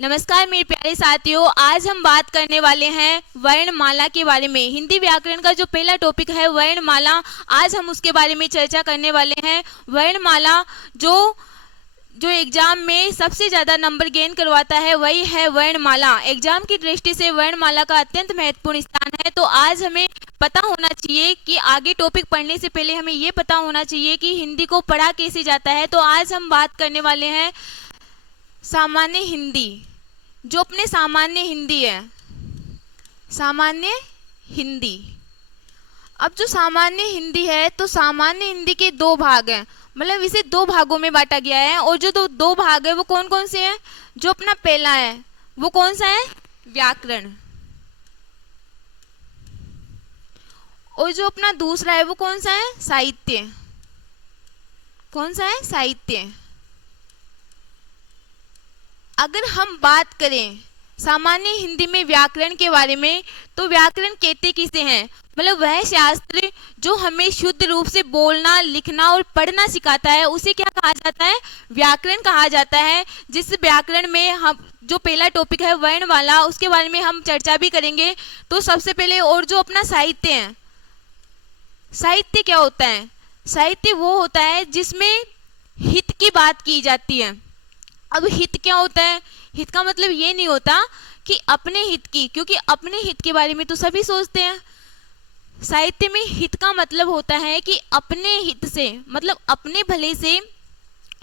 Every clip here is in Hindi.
नमस्कार मेरे प्यारे साथियों, आज हम बात करने वाले हैं वर्णमाला के बारे में। हिंदी व्याकरण का जो पहला टॉपिक है वर्णमाला, आज हम उसके बारे में चर्चा करने वाले हैं। वर्णमाला जो जो एग्जाम में सबसे ज्यादा नंबर गेन करवाता है वही है वर्णमाला। एग्जाम की दृष्टि से वर्णमाला का अत्यंत महत्वपूर्ण स्थान है। तो आज हमें पता होना चाहिए कि आगे टॉपिक पढ़ने से पहले हमें ये पता होना चाहिए कि हिंदी को पढ़ा कैसे जाता है। तो आज हम बात करने वाले हैं सामान्य हिंदी, जो अपने सामान्य हिंदी है। सामान्य हिंदी, अब जो सामान्य हिंदी है तो सामान्य हिंदी के दो भाग हैं, मतलब इसे दो भागों में बांटा गया है। और जो दो भाग है वो कौन कौन से हैं? जो अपना पहला है वो कौन सा है? व्याकरण। और जो अपना दूसरा है वो कौन सा है? साहित्य। कौन सा है? साहित्य। अगर हम बात करें सामान्य हिंदी में व्याकरण के बारे में, तो व्याकरण कहते किसे हैं? मतलब वह शास्त्र जो हमें शुद्ध रूप से बोलना, लिखना और पढ़ना सिखाता है, उसे क्या कहा जाता है? व्याकरण कहा जाता है। जिस व्याकरण में हम जो पहला टॉपिक है वर्णमाला, उसके बारे में हम चर्चा भी करेंगे। तो सबसे पहले, और जो अपना साहित्य है, साहित्य क्या होता है? साहित्य वो होता है जिसमें हित की बात की जाती है। अब हित क्या होता है? हित का मतलब ये नहीं होता कि अपने हित की, क्योंकि अपने हित के बारे में तो सभी सोचते हैं। साहित्य में हित का मतलब होता है कि अपने हित से, मतलब अपने भले से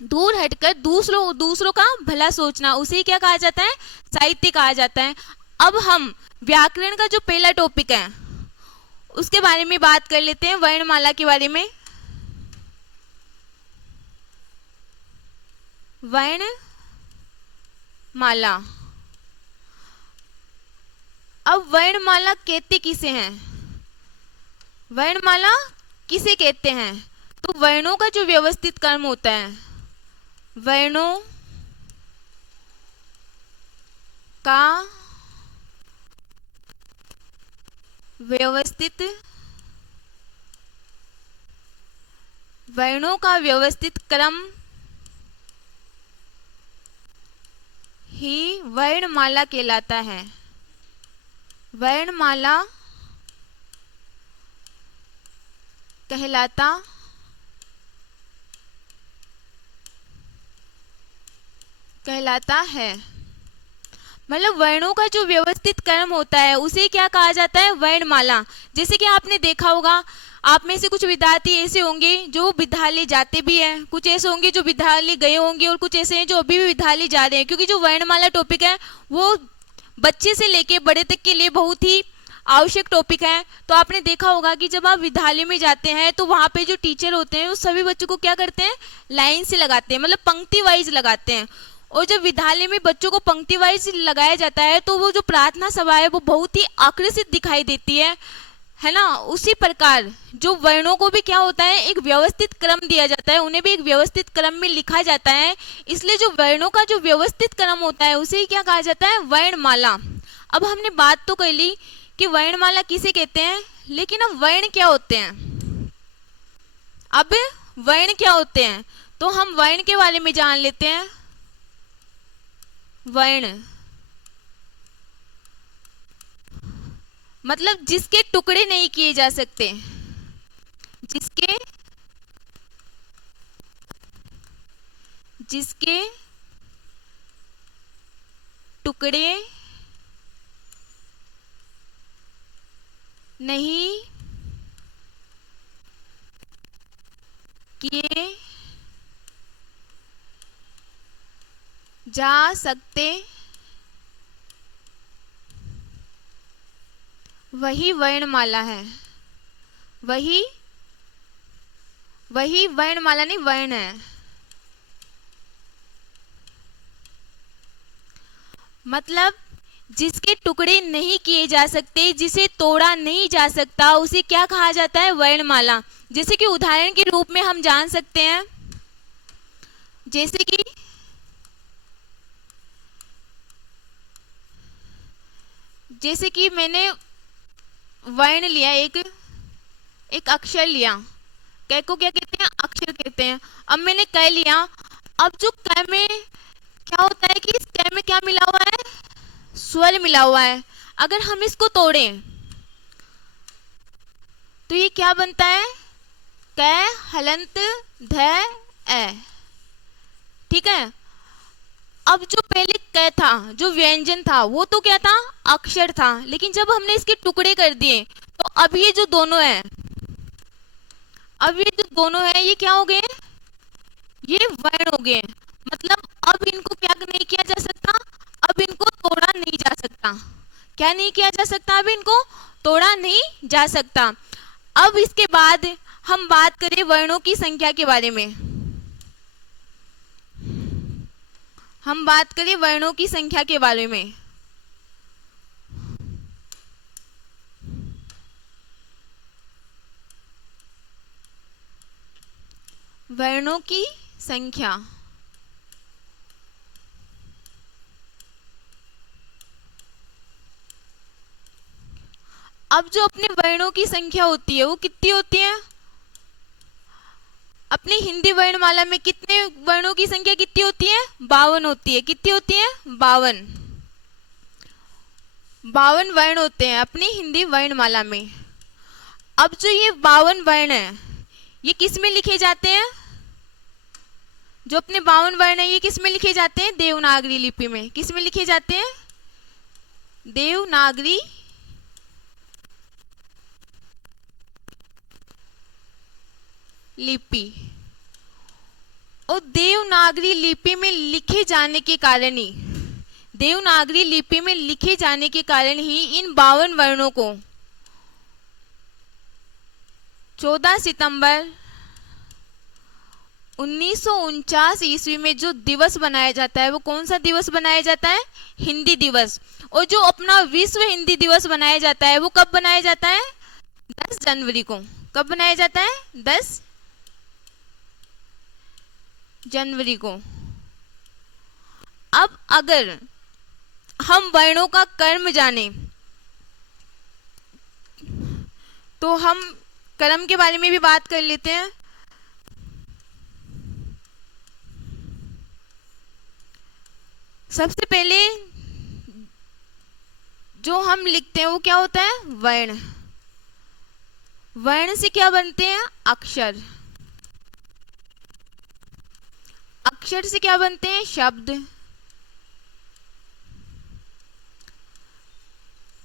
दूर हटकर दूसरों का भला सोचना, उसे क्या कहा जाता है? साहित्य कहा जाता है। अब हम व्याकरण का जो पहला टॉपिक है उसके बारे में बात कर लेते हैं, वर्णमाला के बारे में। वर्णमाला। अब वर्णमाला कहते किसे हैं? वर्णमाला किसे कहते हैं? तो वर्णों का जो व्यवस्थित क्रम होता है, वर्णों का व्यवस्थित, वर्णों का व्यवस्थित क्रम ही वर्णमाला कहलाता है। वर्णमाला कहलाता है। मतलब वर्णों का जो व्यवस्थित क्रम होता है उसे क्या कहा जाता है? वर्णमाला। जैसे कि आपने देखा होगा, आप में से कुछ विद्यार्थी ऐसे होंगे जो विद्यालय जाते भी हैं, कुछ ऐसे होंगे जो विद्यालय गए होंगे, और कुछ ऐसे हैं जो अभी भी विद्यालय जा रहे हैं। क्योंकि जो वर्णमाला टॉपिक है वो बच्चे से लेके बड़े तक के लिए बहुत ही आवश्यक टॉपिक है। तो आपने देखा होगा कि जब आप विद्यालय में जाते हैं तो वहाँ पे जो टीचर होते हैं वो सभी बच्चों को क्या करते हैं? लाइन से लगाते हैं, मतलब पंक्ति वाइज लगाते हैं। और जब विद्यालय में बच्चों को पंक्ति वाइज लगाया जाता है तो वो जो प्रार्थना सभा है वो बहुत ही आकर्षित दिखाई देती है ना। उसी प्रकार जो वर्णों को भी क्या होता है? एक व्यवस्थित क्रम दिया जाता है, उन्हें भी एक व्यवस्थित क्रम में लिखा जाता है। इसलिए जो वर्णों का जो व्यवस्थित क्रम होता है उसे ही क्या कहा जाता है? वर्णमाला। अब हमने बात तो कर ली कि वर्णमाला किसे कहते हैं, लेकिन अब वर्ण क्या होते हैं? अब वर्ण क्या होते हैं? तो हम वर्ण के बारे में जान लेते हैं। वर्ण मतलब जिसके टुकड़े नहीं किए जा सकते, जिसके टुकड़े नहीं किए जा सकते वही वर्णमाला है। वही वर्णमाला नहीं, वर्ण है। मतलब जिसके टुकड़े नहीं किए जा सकते, जिसे तोड़ा नहीं जा सकता, उसे क्या कहा जाता है? वर्णमाला। जैसे कि उदाहरण के रूप में हम जान सकते हैं, जैसे कि मैंने वर्ण लिया, एक अक्षर लिया। क को क्या कहते हैं? अक्षर कहते हैं। अब मैंने क लिया। अब जो क में क्या होता है कि इस क में क्या मिला हुआ है? स्वर मिला हुआ है, अगर हम इसको तोड़ें तो ये क्या बनता है, क हलंत ध ए। ठीक है। अब जो पहले क था, जो व्यंजन था, वो तो क्या था, अक्षर था, लेकिन जब हमने इसके टुकड़े कर दिए तो अब ये जो दोनों है, अब ये जो दोनों है ये क्या हो गए, ये वर्ण हो गए। मतलब अब इनको क्या नहीं किया जा सकता, अब इनको तोड़ा नहीं जा सकता। क्या नहीं किया जा सकता, अब इनको तोड़ा नहीं जा सकता। अब इसके बाद हम बात करें वर्णों की संख्या के बारे में। हम बात करें वर्णों की संख्या के बारे में। वर्णों की संख्या। अब जो अपने वर्णों की संख्या होती है वो कितनी होती है, अपनी हिंदी वर्णमाला में कितने वर्णों की संख्या कितनी होती है, 52 होती है। कितनी होती है, 52। 52 वर्ण होते हैं अपनी हिंदी वर्णमाला में। अब जो ये 52 वर्ण है ये किस में लिखे जाते हैं, जो अपने 52 वर्ण है ये किस में लिखे जाते हैं, देवनागरी लिपि में। किस में लिखे जाते हैं, देवनागरी लिपि। और देवनागरी लिपि में लिखे जाने के कारण ही, देवनागरी लिपि में लिखे जाने के कारण ही इन 52 वर्णों को 14 सितंबर 1949 ईस्वी में जो दिवस बनाया जाता है वो कौन सा दिवस बनाया जाता है, हिंदी दिवस। और जो अपना विश्व हिंदी दिवस बनाया जाता है वो कब बनाया जाता है, 10 जनवरी को। कब बनाया जाता है, 10 जनवरी को। अब अगर हम वर्णों का कर्म जाने तो हम कर्म के बारे में भी बात कर लेते हैं। सबसे पहले जो हम लिखते हैं वो क्या होता है, वर्ण। वर्ण से क्या बनते हैं, अक्षर। अक्षर से क्या बनते हैं, शब्द।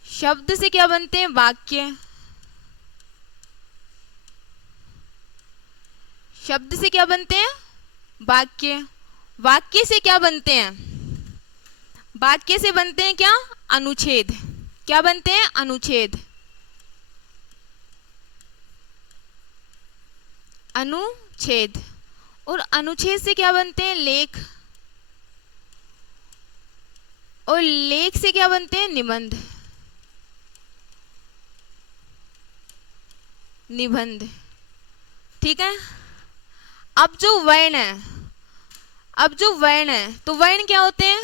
शब्द से क्या बनते हैं, वाक्य। शब्द से क्या बनते हैं, वाक्य। वाक्य से क्या बनते हैं, वाक्य से बनते हैं क्या, अनुच्छेद। क्या बनते हैं, अनुच्छेद। अनुच्छेद। और अनुच्छेद से क्या बनते हैं, लेख। और लेख से क्या बनते हैं, निबंध। निबंध। ठीक है। अब जो वर्ण है, अब जो वर्ण है तो वर्ण क्या होते हैं,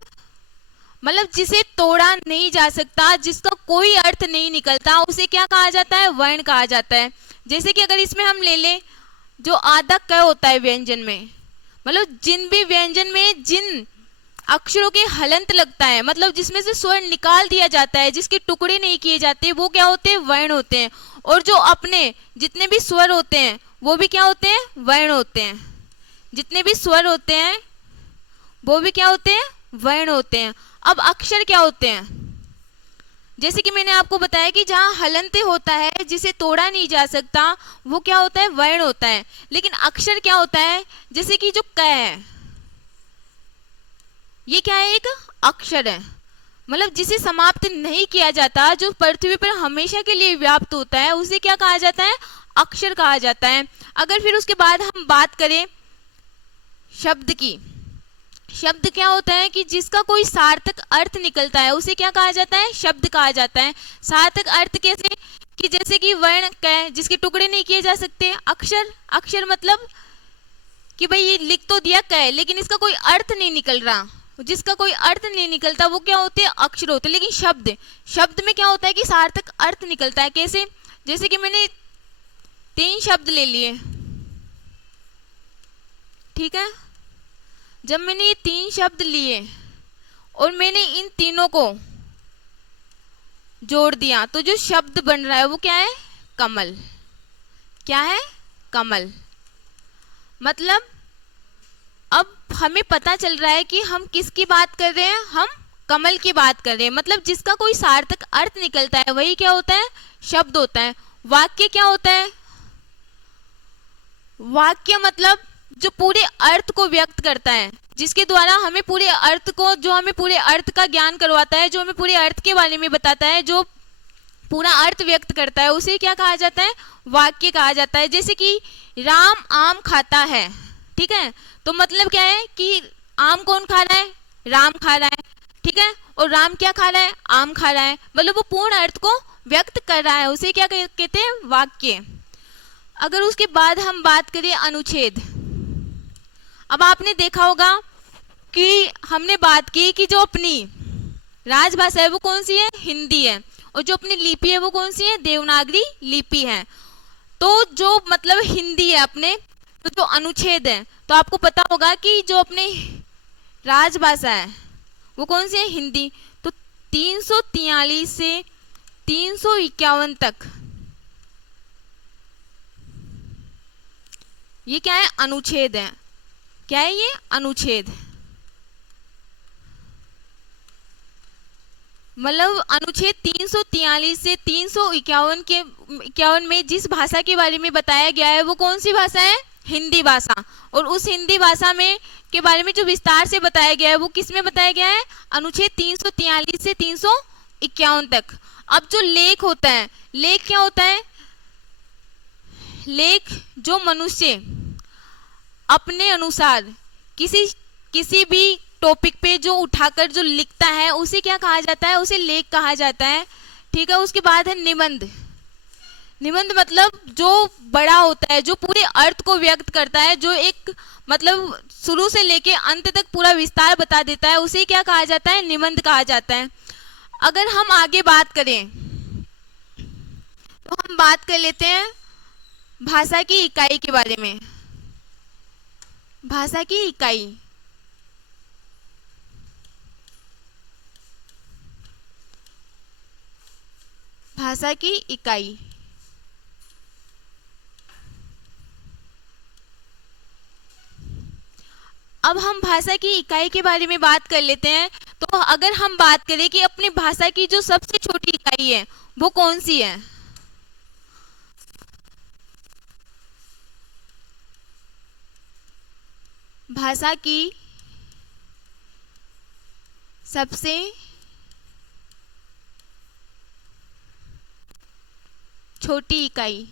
मतलब जिसे तोड़ा नहीं जा सकता, जिसका कोई अर्थ नहीं निकलता, उसे क्या कहा जाता है, वर्ण कहा जाता है। जैसे कि अगर इसमें हम ले लें जो आधा क होता है व्यंजन में, मतलब जिन भी व्यंजन में जिन अक्षरों के हलंत लगता है, मतलब जिसमें से स्वर निकाल दिया जाता है, जिसके टुकड़े नहीं किए जाते, वो क्या होते हैं, वर्ण होते हैं। और जो अपने जितने भी स्वर होते हैं वो भी क्या होते हैं, वर्ण होते हैं। जितने भी स्वर होते हैं वो भी क्या होते हैं, वर्ण होते हैं। अब अक्षर क्या होते हैं, जैसे कि मैंने आपको बताया कि जहाँ हलंत होता है, जिसे तोड़ा नहीं जा सकता, वो क्या होता है, वर्ण होता है। लेकिन अक्षर क्या होता है, जैसे कि जो क है, ये क्या है, एक अक्षर है, मतलब जिसे समाप्त नहीं किया जाता, जो पृथ्वी पर हमेशा के लिए व्याप्त होता है, उसे क्या कहा जाता है, अक्षर कहा जाता है। अगर फिर उसके बाद हम बात करें शब्द की, शब्द क्या होता है कि जिसका कोई सार्थक अर्थ निकलता है, उसे क्या कहा जाता है, शब्द कहा जाता है। सार्थक अर्थ कैसे, कि जैसे कि वर्ण क जिसके टुकड़े नहीं किए जा सकते, अक्षर, अक्षर मतलब कि भाई ये लिख तो दिया क लेकिन इसका कोई अर्थ नहीं निकल रहा, जिसका कोई अर्थ नहीं निकलता, वो क्या होते हैं, अक्षर होते हैं। लेकिन शब्द, शब्द में क्या होता है कि सार्थक अर्थ निकलता है। कैसे, जैसे कि मैंने 3 शब्द ले लिए, ठीक है। जब मैंने ये 3 शब्द लिए और मैंने इन तीनों को जोड़ दिया तो जो शब्द बन रहा है वो क्या है? कमल। क्या है? कमल। मतलब अब हमें पता चल रहा है कि हम किसकी बात कर रहे हैं, हम कमल की बात कर रहे हैं। मतलब जिसका कोई सार्थक अर्थ निकलता है वही क्या होता है? शब्द होता है। वाक्य क्या होता है? वाक्य मतलब जो पूरे अर्थ को व्यक्त करता है, जिसके द्वारा हमें पूरे अर्थ को, जो हमें पूरे अर्थ का ज्ञान करवाता है, जो हमें पूरे अर्थ के बारे में बताता है, जो पूरा अर्थ व्यक्त करता है, उसे क्या कहा जाता है? वाक्य कहा जाता है। जैसे कि राम आम खाता है, ठीक है, तो मतलब क्या है कि आम कौन खा रहा है? राम खा रहा है, ठीक है, और राम क्या खा रहा है? आम खा रहा है। मतलब वो पूर्ण अर्थ को व्यक्त कर रहा है, उसे क्या कहते हैं? वाक्य। अगर उसके बाद हम बात करें अनुच्छेद, अब आपने देखा होगा कि हमने बात की कि जो अपनी राजभाषा है वो कौन सी है? हिंदी है। और जो अपनी लिपि है वो कौन सी है? देवनागरी लिपि है। तो जो मतलब हिंदी है अपने, तो जो अनुच्छेद है, तो आपको पता होगा कि जो अपने राजभाषा है वो कौन सी है? हिंदी। तो 343 से 351 तक ये क्या है? अनुच्छेद है। क्या है ये? अनुच्छेद। मतलब अनुच्छेद 343 से 351 में जिस भाषा के बारे में बताया गया है वो कौन सी भाषा है? हिंदी भाषा। और उस हिंदी भाषा में के बारे में जो विस्तार से बताया गया है वो किस में बताया गया है? अनुच्छेद 343 से 351 तक। अब जो लेख होता है, लेख क्या होता है? लेख जो मनुष्य अपने अनुसार किसी भी टॉपिक पे जो उठाकर जो लिखता है उसे क्या कहा जाता है? उसे लेख कहा जाता है, ठीक है। उसके बाद है निबंध। निबंध मतलब जो बड़ा होता है, जो पूरे अर्थ को व्यक्त करता है, जो एक मतलब शुरू से लेके अंत तक पूरा विस्तार बता देता है, उसे क्या कहा जाता है? निबंध कहा जाता है। अगर हम आगे बात करें तो हम बात कर लेते हैं भाषा की इकाई के बारे में। भाषा की इकाई, भाषा की इकाई। अब हम भाषा की इकाई के बारे में बात कर लेते हैं। तो अगर हम बात करें कि अपनी भाषा की जो सबसे छोटी इकाई है वो कौन सी है? भाषा की सबसे छोटी इकाई,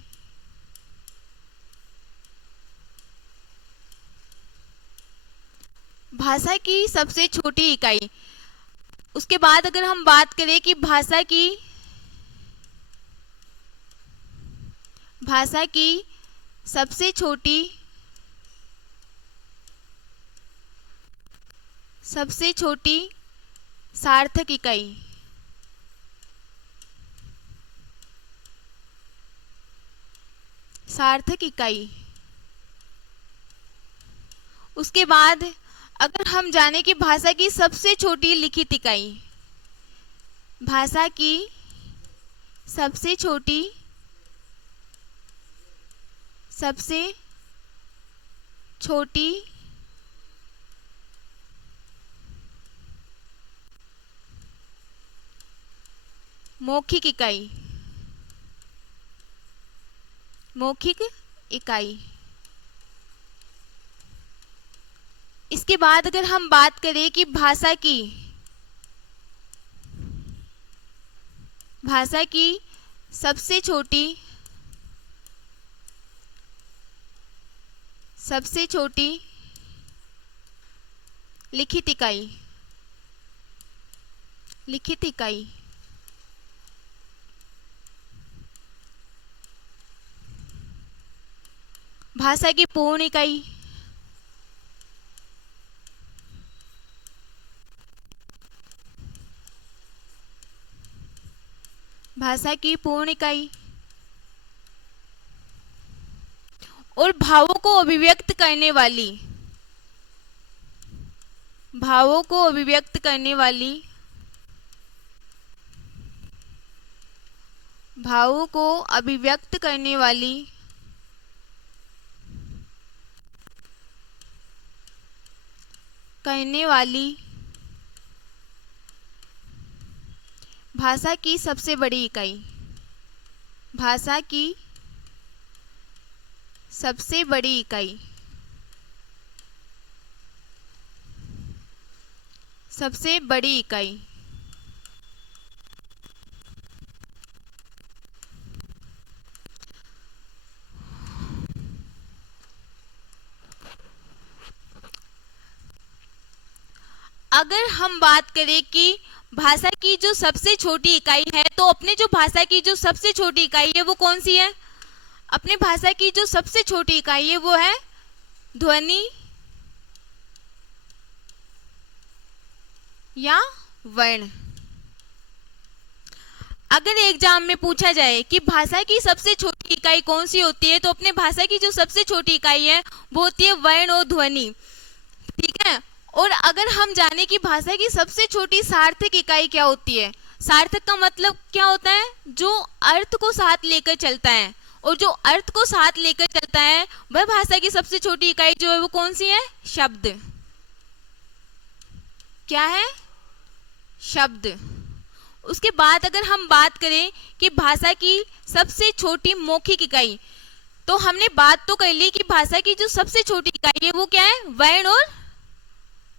भाषा की सबसे छोटी इकाई। उसके बाद अगर हम बात करें कि भाषा की सबसे छोटी सार्थक इकाई, सार्थक इकाई। उसके बाद अगर हम जाने कि भाषा की सबसे छोटी लिखित इकाई, भाषा की सबसे छोटी मौखिक इकाई, मौखिक इकाई। इसके बाद अगर हम बात करें कि भाषा की सबसे छोटी लिखित इकाई, भाषा की पूर्ण इकाई, भाषा की पूर्ण इकाई। और भावों को अभिव्यक्त करने वाली, भावों को अभिव्यक्त करने वाली भावों को अभिव्यक्त करने वाली भाषा की सबसे बड़ी इकाई। भाषा की सबसे बड़ी इकाई। सबसे बड़ी इकाई। अगर हम बात करें कि भाषा की जो सबसे छोटी इकाई है, तो अपने जो भाषा की जो सबसे छोटी इकाई है वो कौन सी है? अपनी भाषा की जो सबसे छोटी इकाई है वो है ध्वनि या वर्ण। अगर एग्जाम में पूछा जाए कि भाषा की सबसे छोटी इकाई कौन सी होती है, तो अपने भाषा की जो सबसे छोटी इकाई है वो होती है वर्ण और ध्वनि। ठीक है। और अगर हम जाने कि भाषा की सबसे छोटी सार्थक इकाई क्या होती है, सार्थक का मतलब क्या होता है? जो अर्थ को साथ लेकर चलता है, और जो अर्थ को साथ लेकर चलता है वह भाषा की सबसे छोटी इकाई जो है वो कौन सी है? शब्द। क्या है? शब्द। उसके बाद अगर हम बात करें कि भाषा की सबसे छोटी मौखिक इकाई, तो हमने बात तो कर ली कि भाषा की जो सबसे छोटी इकाई है वो क्या है? वर्ण और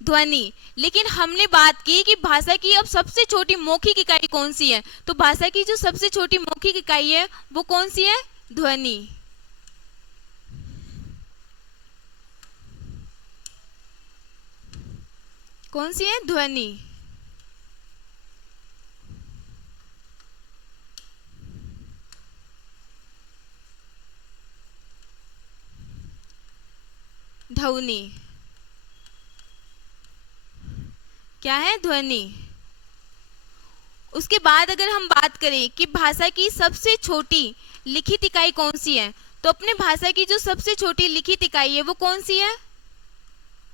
ध्वनि। लेकिन हमने बात की कि भाषा की अब सबसे छोटी मौखिक इकाई कौन सी है, तो भाषा की जो सबसे छोटी मौखिक इकाई है वो कौन सी है? ध्वनि। कौन सी है? ध्वनि। ध्वनि। क्या है? ध्वनि। उसके बाद अगर हम बात करें कि भाषा की सबसे छोटी लिखित इकाई कौन सी है, तो अपने भाषा की जो सबसे छोटी लिखित इकाई है वो कौन सी है?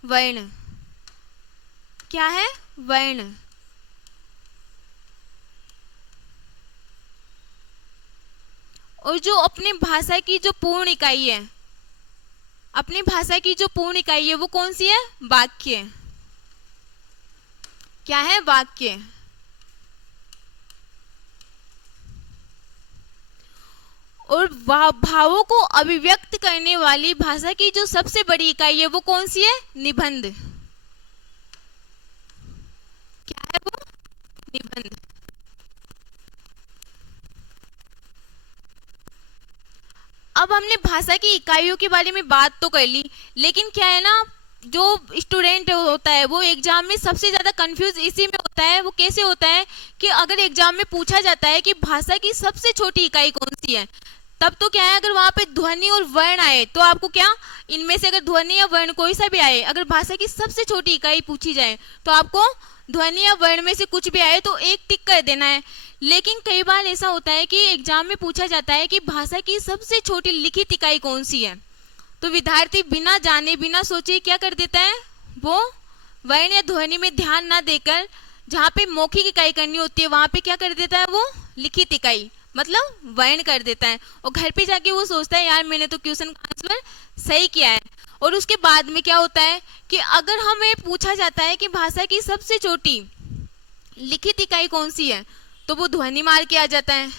वर्ण। क्या है? वर्ण। और जो अपनी भाषा की जो पूर्ण इकाई है, अपनी भाषा की जो पूर्ण इकाई है वो कौन सी है? वाक्य। क्या है? वाक्य। और भावों को अभिव्यक्त करने वाली भाषा की जो सबसे बड़ी इकाई है वो कौन सी है? निबंध। क्या है वो? निबंध। अब हमने भाषा की इकाइयों के बारे में बात तो कर ली, लेकिन क्या है ना, जो स्टूडेंट होता है वो एग्जाम में सबसे ज्यादा कंफ्यूज इसी में होता है। वो कैसे होता है कि अगर एग्जाम में पूछा जाता है कि भाषा की सबसे छोटी इकाई कौन सी है, तब तो क्या है, अगर वहां पे ध्वनि और वर्ण आए तो आपको क्या, इनमें से अगर ध्वनि या वर्ण कोई सा भी आए, अगर भाषा की सबसे छोटी इकाई पूछी जाए तो आपको ध्वनि या वर्ण में से कुछ भी आए तो एक टिक कर देना है। लेकिन कई बार ऐसा होता है कि एग्जाम में पूछा जाता है कि भाषा की सबसे छोटी लिखित इकाई कौन सी है, तो विद्यार्थी बिना जाने बिना सोचे क्या कर देता है, वो वर्ण या ध्वनि में ध्यान ना देकर जहाँ पे मौखिक इकाई करनी होती है वहां पे क्या कर देता है, वो लिखित इकाई मतलब वर्ण कर देता है। और घर पे जाके वो सोचता है यार मैंने तो क्वेश्चन का आंसर सही किया है। और उसके बाद में क्या होता है कि अगर हमें पूछा जाता है कि भाषा की सबसे छोटी लिखित इकाई कौन सी है, तो वो ध्वनि मार के आ जाता है।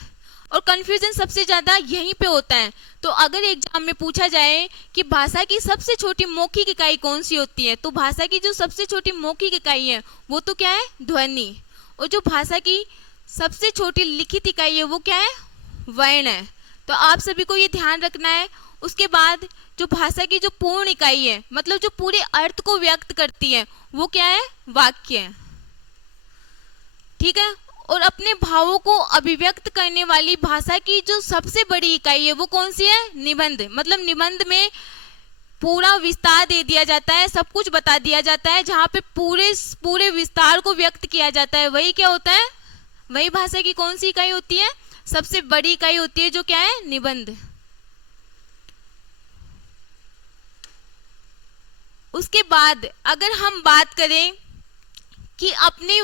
और कंफ्यूजन सबसे ज्यादा यहीं पे होता है। तो अगर एग्जाम में पूछा जाए कि भाषा की सबसे छोटी मौखिक इकाई कौन सी होती है, तो भाषा की जो सबसे छोटी मौखिक इकाई है वो तो क्या है, ध्वनि। और जो भाषा की सबसे छोटी लिखित इकाई है वो क्या है, वर्ण है। तो आप सभी को ये ध्यान रखना है। उसके बाद जो भाषा की जो पूर्ण इकाई है, मतलब जो पूरे अर्थ को व्यक्त करती है, वो क्या है, वाक्य है। ठीक है। और अपने भावों को अभिव्यक्त करने वाली भाषा की जो सबसे बड़ी इकाई है वो कौन सी है, निबंध। मतलब निबंध में पूरा विस्तार दे दिया जाता है, सब कुछ बता दिया जाता है, जहाँ पे पूरे पूरे विस्तार को व्यक्त किया जाता है, वही क्या होता है, वही भाषा की कौन सी इकाई होती है, सबसे बड़ी इकाई होती है, जो क्या है, निबंध। उसके बाद अगर हम बात करें कि अपने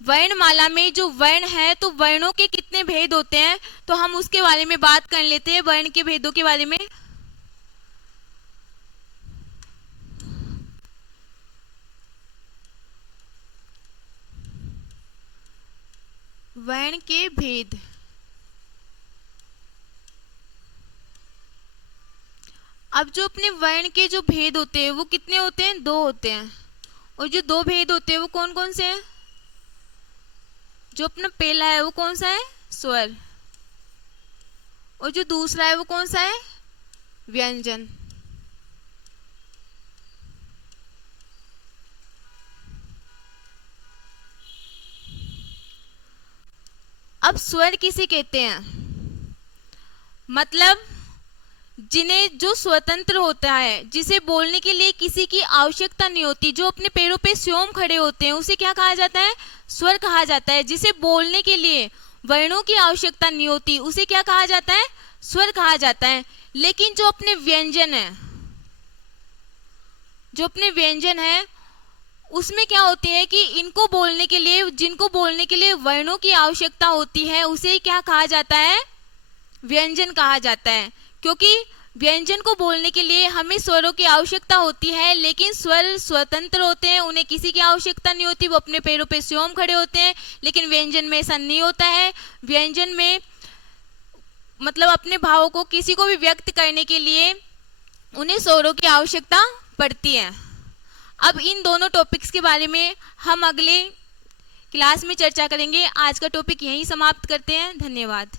वर्णमाला में जो वर्ण है तो वर्णों के कितने भेद होते हैं, तो हम उसके बारे में बात कर लेते हैं, वर्ण के भेदों के बारे में। वर्ण के भेद। अब जो अपने वर्ण के जो भेद होते हैं वो कितने होते हैं, 2 होते हैं। और जो 2 भेद होते हैं वो कौन कौन से हैं? जो अपना पहला है वो कौन सा है, स्वर, और जो दूसरा है वो कौन सा है, व्यंजन। अब स्वर किसे कहते हैं, मतलब जिन्हें जो स्वतंत्र होता है, जिसे बोलने के लिए किसी की आवश्यकता नहीं होती, जो अपने पैरों पे स्वयं खड़े होते हैं, उसे क्या कहा जाता है, स्वर कहा जाता है। जिसे बोलने के लिए वर्णों की आवश्यकता नहीं होती, उसे क्या कहा जाता है, स्वर कहा जाता है। लेकिन जो अपने व्यंजन है, जो अपने व्यंजन है उसमें क्या होती है कि इनको बोलने के लिए, जिनको बोलने के लिए वर्णों की आवश्यकता होती है, उसे क्या कहा जाता है, व्यंजन कहा जाता है। क्योंकि व्यंजन को बोलने के लिए हमें स्वरों की आवश्यकता होती है, लेकिन स्वर स्वतंत्र होते हैं, उन्हें किसी की आवश्यकता नहीं होती, वो अपने पैरों पे स्वयं खड़े होते हैं। लेकिन व्यंजन में ऐसा नहीं होता है। व्यंजन में मतलब अपने भावों को किसी को भी व्यक्त करने के लिए उन्हें स्वरों की आवश्यकता पड़ती है। अब इन दोनों टॉपिक्स के बारे में हम अगले क्लास में चर्चा करेंगे। आज का टॉपिक यहीं समाप्त करते हैं। धन्यवाद।